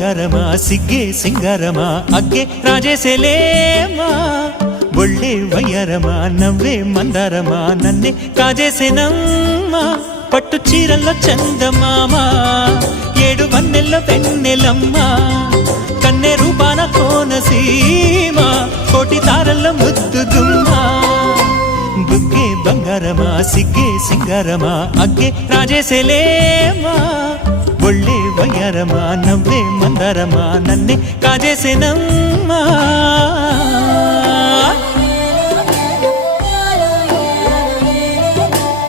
ಬಂಗಾರಮ ಸಿಗ್ಗೆ ಸಿಂಗಾರಮ ಅಗ್ಗೆ ರಾಜೇಸೆಲೇಮಾ ಒಳ್ಳೆ ವಯ್ಯಾರಮ ನವ್ವే మందారమ నన్నే కాజేసేనమ్మా పట్టు చీరల్లో చందమామ ఏడు వన్నెల్లో వెన్నెలమ్మ కన్నె రూపాన కోనసీమ కోటి తారల్లో ముద్దుగుమ్మ బుగ్గే బంగారమ సిగ్గే సింగారమ అగ్గే రాజేసెలేమా ఒళ్ళే వయ్యారమ నవ్వే మందారమ నన్నే కాజేసేనమ్మా